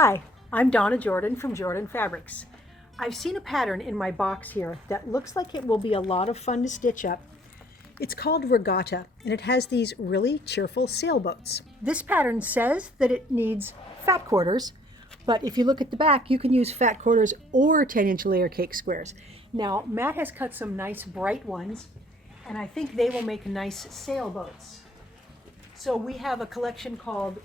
Hi, I'm Donna Jordan from Jordan Fabrics. I've seen a pattern in my box here that looks like it will be a lot of fun to stitch up. It's called Regatta, and it has these really cheerful sailboats. This pattern says that it needs fat quarters, but if you look at the back, you can use fat quarters or 10-inch layer cake squares. Now, Matt has cut some nice bright ones, and I think they will make nice sailboats. So we have a collection called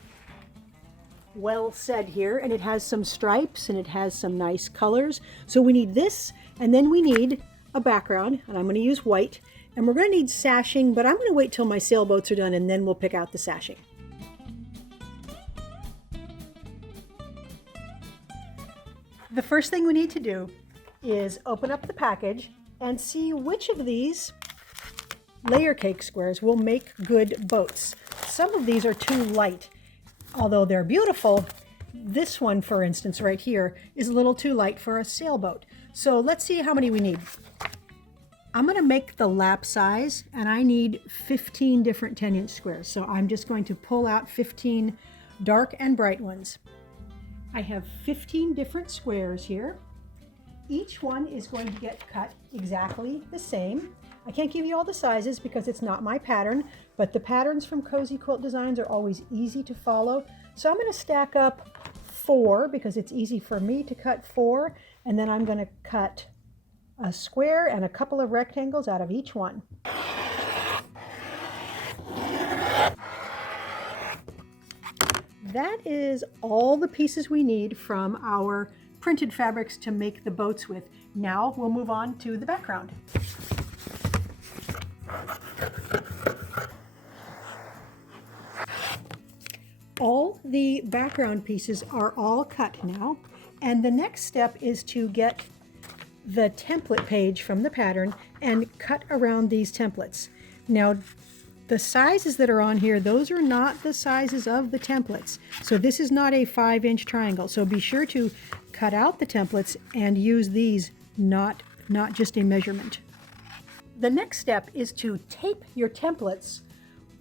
Well Said here, and it has some stripes and it has some nice colors. So we need this, and then we need a background, and I'm going to use white, and we're going to need sashing, but I'm going to wait till my sailboats are done and then we'll pick out the sashing. The first thing we need to do is open up the package and see which of these layer cake squares will make good boats. Some of these are too light. Although they're beautiful, this one, for instance, right here, is a little too light for a sailboat. So let's see how many we need. I'm going to make the lap size, and I need 15 different 10-inch squares. So I'm just going to pull out 15 dark and bright ones. I have 15 different squares here. Each one is going to get cut exactly the same. I can't give you all the sizes because it's not my pattern, but the patterns from Cozy Quilt Designs are always easy to follow. So I'm going to stack up 4 because it's easy for me to cut 4, and then I'm going to cut a square and a couple of rectangles out of each one. That is all the pieces we need from our printed fabrics to make the boats with. Now we'll move on to the background. All the background pieces are all cut now, and the next step is to get the template page from the pattern and cut around these templates. Now, the sizes that are on here, those are not the sizes of the templates. So this is not a 5-inch triangle. So be sure to cut out the templates and use these, not just a measurement. The next step is to tape your templates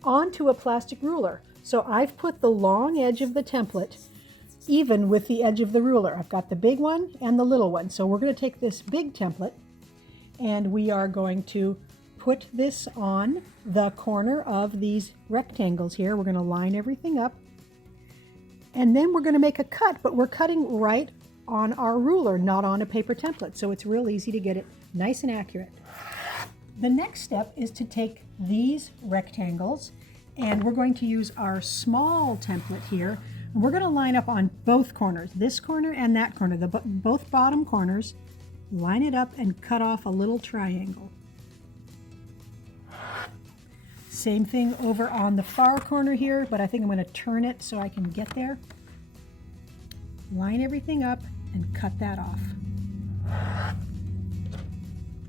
onto a plastic ruler. So I've put the long edge of the template even with the edge of the ruler. I've got the big one and the little one. So we're going to take this big template and we are going to put this on the corner of these rectangles here. We're going to line everything up, and then we're going to make a cut, but we're cutting right on our ruler, not on a paper template. So it's real easy to get it nice and accurate. The next step is to take these rectangles, and we're going to use our small template here, and we're going to line up on both corners, this corner and that corner, both bottom corners. Line it up and cut off a little triangle. Same thing over on the far corner here, but I think I'm going to turn it so I can get there. Line everything up and cut that off.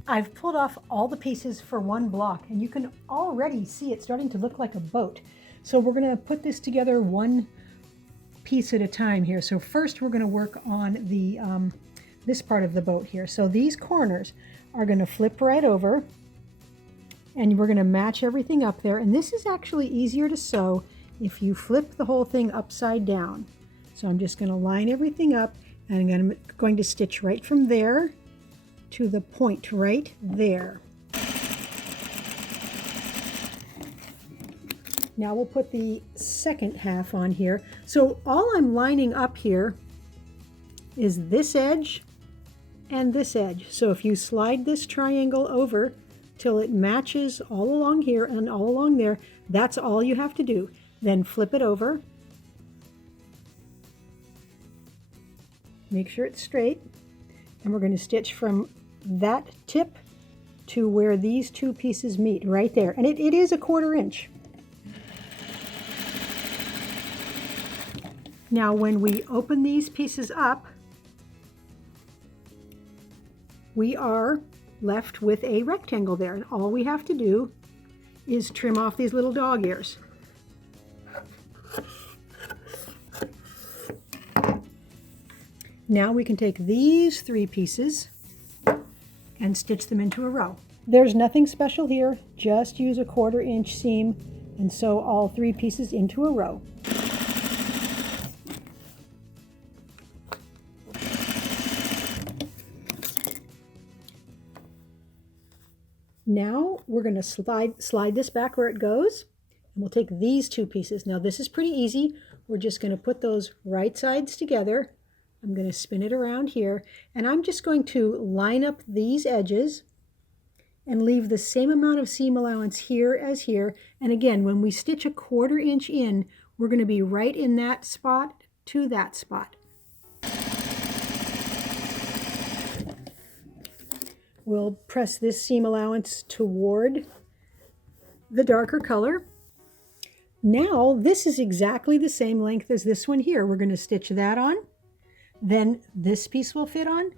I've pulled off all the pieces for one block, and you can already see it starting to look like a boat. So we're going to put this together one piece at a time here. So first we're going to work on the this part of the boat here. So these corners are going to flip right over, and we're going to match everything up there. And this is actually easier to sew if you flip the whole thing upside down. So I'm just going to line everything up, and I'm going to stitch right from there to the point right there. Now we'll put the second half on here. So all I'm lining up here is this edge and this edge. So if you slide this triangle over till it matches all along here and all along there, that's all you have to do. Then flip it over. Make sure it's straight. And we're going to stitch from that tip to where these two pieces meet, right there. And it is a 1/4 inch. Now when we open these pieces up, we are left with a rectangle there, and all we have to do is trim off these little dog ears. Now we can take these 3 pieces and stitch them into a row. There's nothing special here, just use a 1/4 inch seam and sew all 3 pieces into a row. Now we're going to slide this back where it goes, and we'll take these two pieces. Now this is pretty easy. We're just going to put those right sides together. I'm going to spin it around here, and I'm just going to line up these edges and leave the same amount of seam allowance here as here. And again, when we stitch a 1/4 inch in, we're going to be right in that spot to that spot. We'll press this seam allowance toward the darker color. Now this is exactly the same length as this one here. We're going to stitch that on, then this piece will fit on,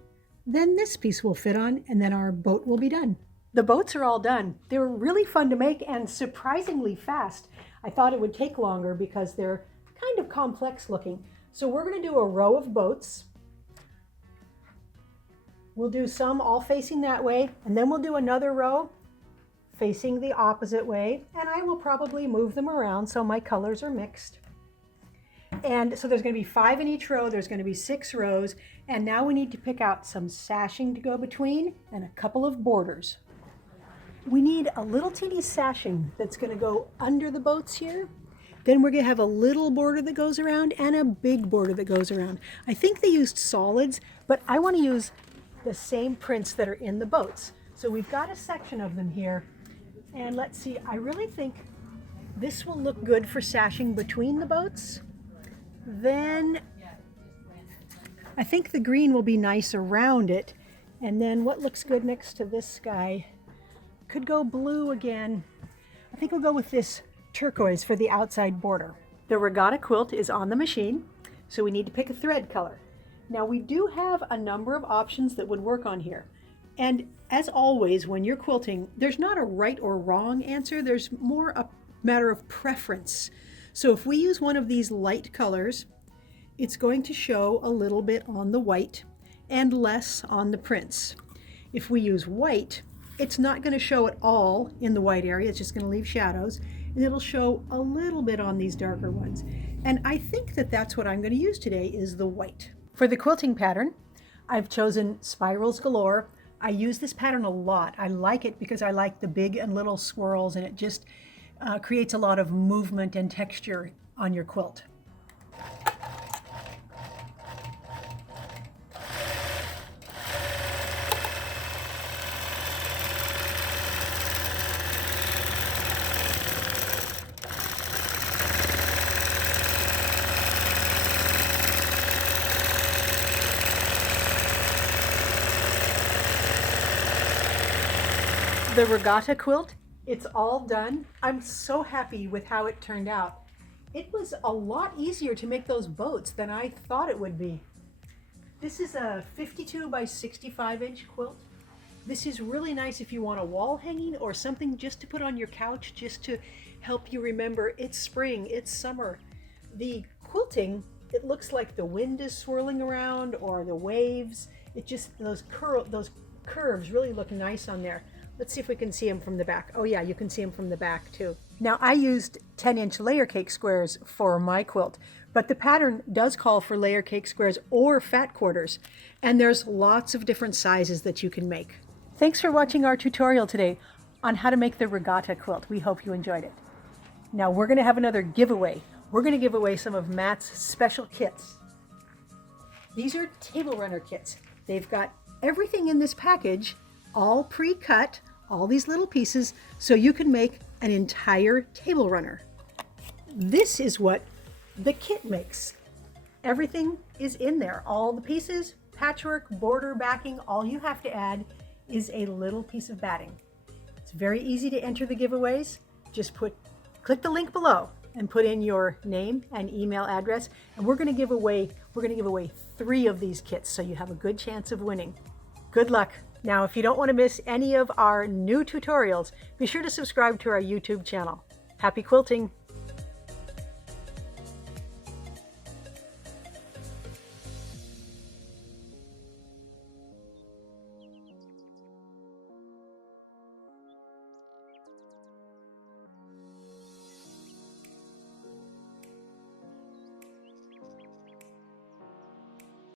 then this piece will fit on, and then our boat will be done. The boats are all done. They were really fun to make and surprisingly fast. I thought it would take longer because they're kind of complex looking. So we're going to do a row of boats. We'll do some all facing that way, and then we'll do another row facing the opposite way, and I will probably move them around so my colors are mixed. And so there's going to be 5 in each row. There's going to be 6 rows, and now we need to pick out some sashing to go between and a couple of borders. We need a little teeny sashing that's going to go under the boats here. Then we're going to have a little border that goes around and a big border that goes around. I think they used solids, but I want to use the same prints that are in the boats. So we've got a section of them here. And let's see, I really think this will look good for sashing between the boats. Then I think the green will be nice around it. And then what looks good next to this sky? Could go blue again. I think we'll go with this turquoise for the outside border. The regatta quilt is on the machine, so we need to pick a thread color. Now we do have a number of options that would work on here. And as always, when you're quilting, there's not a right or wrong answer. There's more a matter of preference. So if we use one of these light colors, it's going to show a little bit on the white and less on the prints. If we use white, it's not going to show at all in the white area. It's just going to leave shadows, and it'll show a little bit on these darker ones. And I think that that's what I'm going to use today is the white. For the quilting pattern, I've chosen Spirals Galore. I use this pattern a lot. I like it because I like the big and little swirls, and it just creates a lot of movement and texture on your quilt. The regatta quilt, it's all done. I'm so happy with how it turned out. It was a lot easier to make those boats than I thought it would be. This is a 52 by 65 inch quilt. This is really nice if you want a wall hanging or something just to put on your couch, just to help you remember it's spring, it's summer. The quilting, it looks like the wind is swirling around or the waves. It just, those curves really look nice on there. Let's see if we can see them from the back. Oh yeah, you can see them from the back too. Now I used 10-inch layer cake squares for my quilt, but the pattern does call for layer cake squares or fat quarters, and there's lots of different sizes that you can make. Thanks for watching our tutorial today on how to make the regatta quilt. We hope you enjoyed it. Now we're going to have another giveaway. We're going to give away some of Matt's special kits. These are table runner kits. They've got everything in this package all pre-cut, all these little pieces, so you can make an entire table runner. This is what the kit makes. Everything is in there. All the pieces, patchwork, border, backing, all you have to add is a little piece of batting. It's very easy to enter the giveaways. Just click the link below and put in your name and email address, and we're going to give away 3 of these kits, so you have a good chance of winning. Good luck. Now, if you don't want to miss any of our new tutorials, be sure to subscribe to our YouTube channel. Happy quilting!